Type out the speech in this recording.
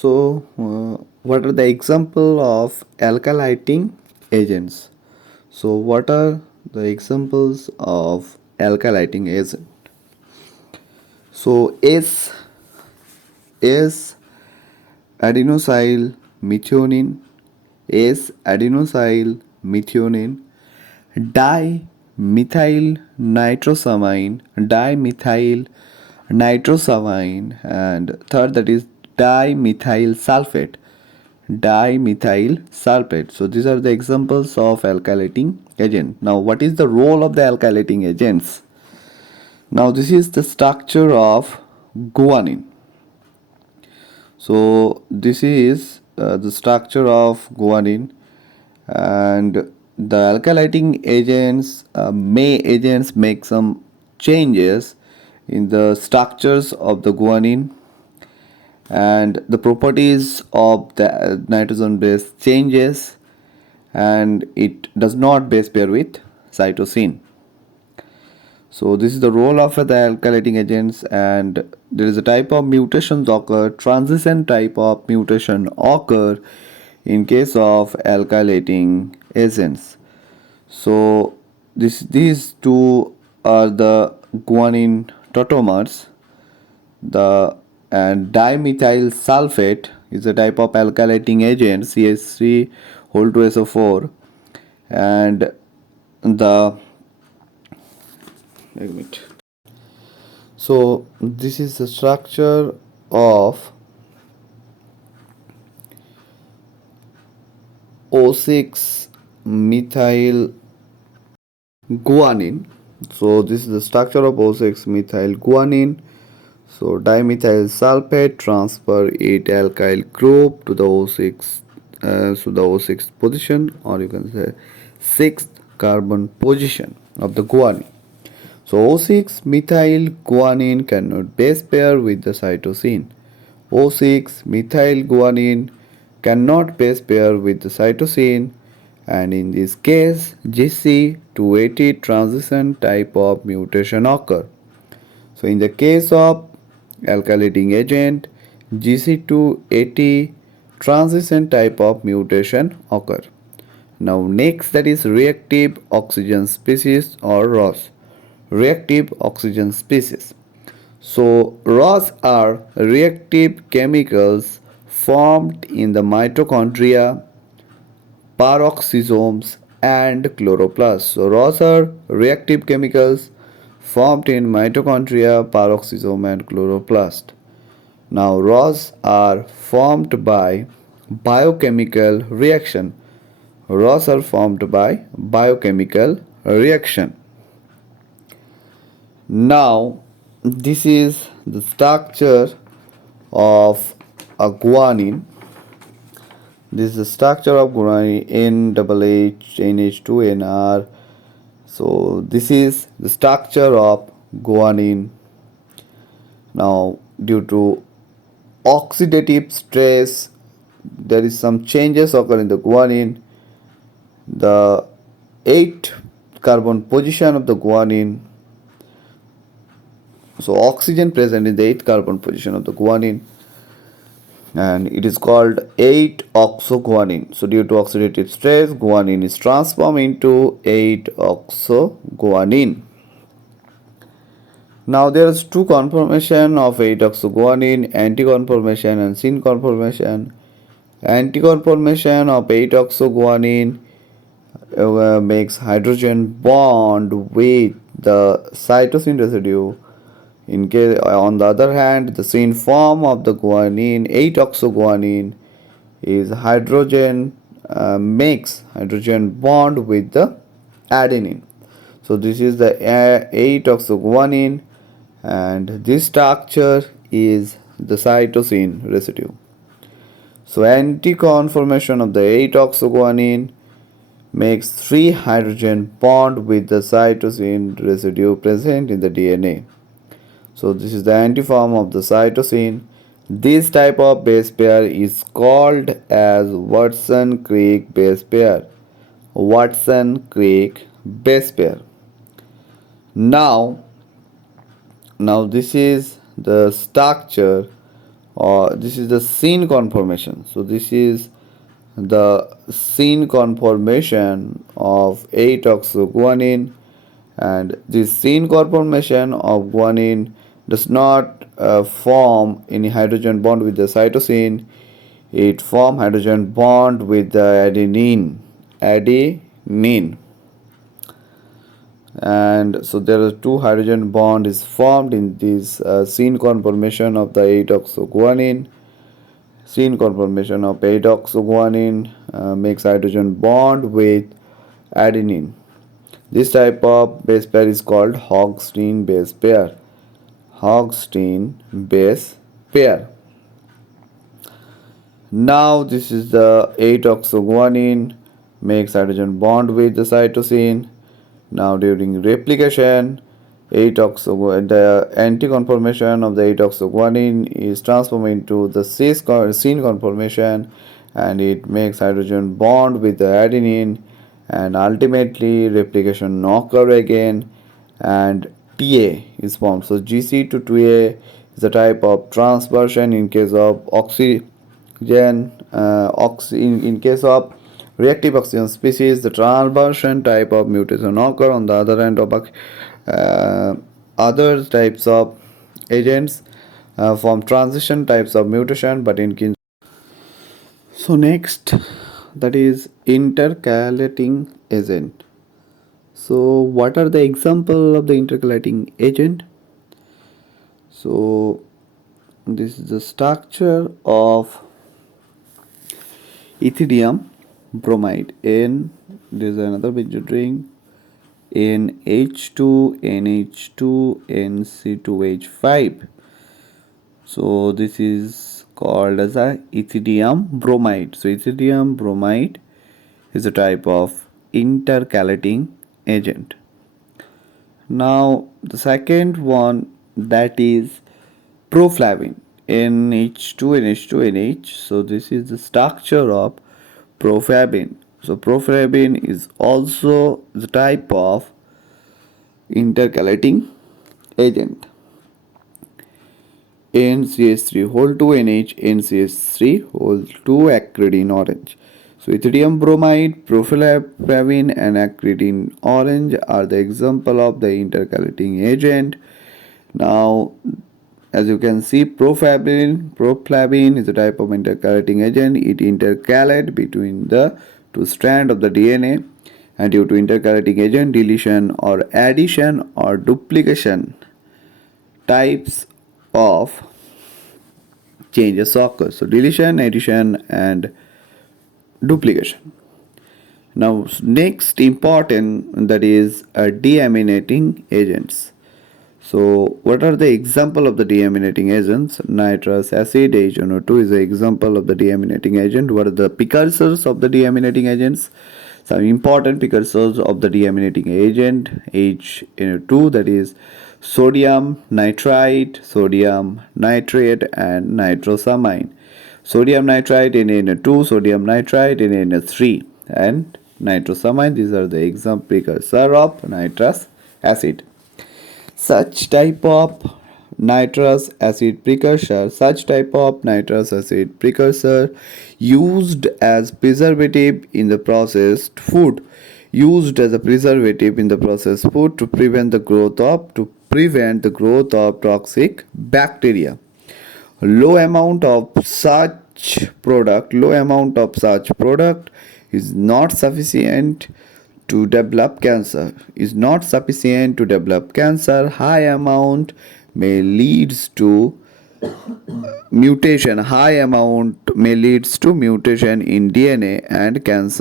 So, what are the example of alkylating agents? So, what are the examples of alkylating agent? So, S adenosyl methionine, S adenosyl methionine, dimethyl nitrosamine, and third, that is dimethyl sulfate. So these are the examples of alkylating agent. Now, what is the role of the alkylating agents? Now, this is the structure of guanine. So this is the structure of guanine, and the alkylating agents make some changes in the structures of the guanine, and the properties of the nitrogen base changes, and it does not base pair with cytosine. So this is the role of the alkylating agents, and there is a type of mutations occur, transition type of mutation occur in case of alkylating agents. So these two are the guanine tautomers. The and dimethyl sulfate is a type of alkylating agent, CH3 whole 2SO4, and the wait a minute. So this is the structure of O6 methyl guanine. So this is the structure of O6 methyl guanine. So dimethyl sulfate transfer 8 alkyl group to the O6 the O6 position, or you can say 6th carbon position of the guanine. So O6 methyl guanine cannot base pair with the cytosine. O6 methyl guanine cannot base pair with the cytosine, and in this case GC280 transition type of mutation occur. So in the case of alkylating agent, GC280 transition type of mutation occur. Now next, that is reactive oxygen species or ROS. Reactive oxygen species. So ROS are reactive chemicals formed in the mitochondria, peroxisomes and chloroplasts. So ROS are reactive chemicals formed in mitochondria, peroxisome and chloroplast. Now ROS are formed by biochemical reaction. ROS are formed by biochemical reaction. Now this is the structure of a guanine. This is the structure of guanine, NHH, NH2NR. So this is the structure of guanine. Now due to oxidative stress, there is some changes occur in the guanine. The 8th carbon position of the guanine, so oxygen present in the 8th carbon position of the guanine, and it is called 8-oxoguanine. So due to oxidative stress, guanine is transformed into 8-oxoguanine. Now there is two conformation of 8-oxoguanine, anti-conformation and syn conformation. Anti-conformation of 8-oxoguanine makes hydrogen bond with the cytosine residue. In case, on the other hand, the syn form of the guanine, 8-oxoguanine, is hydrogen makes hydrogen bond with the adenine. So this is the 8-oxoguanine, and this structure is the cytosine residue. So anti-conformation of the 8-oxoguanine makes 3 hydrogen bond with the cytosine residue present in the DNA. So this is the antiform of the cytosine. This type of base pair is called as Watson-Crick base pair. Watson-Crick base pair. Now this is the structure this is the syn conformation. So this is the syn conformation of 8-oxoguanine, and this syn conformation of guanine does not form any hydrogen bond with the cytosine. It forms hydrogen bond with the adenine, and so there are two hydrogen bond is formed in this syn conformation of the 8-oxoguanine. Syn conformation of 8-oxoguanine makes hydrogen bond with adenine. This type of base pair is called Hogstein base pair. Hogstein base pair. Now this is the 8-oxoguanine makes hydrogen bond with the cytosine. Now during replication, the anti-conformation of the 8-oxoguanine is transformed into the syn conformation, and it makes hydrogen bond with the adenine, and ultimately replication occur again and TA is formed. So GC to 2A is a type of transversion in case of oxygen. In case of reactive oxygen species, the transversion type of mutation occur. On the other end of other types of agents form transition types of mutation, but in so next, that is intercalating agent. So what are the example of the intercalating agent? So this is the structure of ethidium bromide. N, there is another benzoate ring, NH2, NH2, NC2H5. So this is called as a ethidium bromide. So ethidium bromide is a type of intercalating agent. Now the second one, that is proflavin, NH2, NH2, NH. So this is the structure of proflavin. So proflavin is also the type of intercalating agent. NCH3 whole 2 NH, NCH3 whole 2 acridine orange. So ethidium bromide, proflavin and acridine orange are the example of the intercalating agent. Now as you can see, proflavin is a type of intercalating agent. It intercalates between the two strands of the DNA, and due to intercalating agent, deletion or addition or duplication types of changes occur. So deletion, addition and duplication. Now next important, that is deaminating agents. So what are the example of the deaminating agents? Nitrous acid HNO2 is an example of the deaminating agent. What are the precursors of the deaminating agents? Some important precursors of the deaminating agent HNO2, that is sodium nitrite, sodium nitrate and nitrosamine. Sodium nitrite NaNO2, sodium nitrite NaNO3 and nitrosamine. These are the example precursor of nitrous acid. Such type of nitrous acid precursor used as preservative in the processed food, to prevent the growth of toxic bacteria. Low amount of such product is not sufficient to develop cancer. High amount may leads to mutation in DNA and cancer.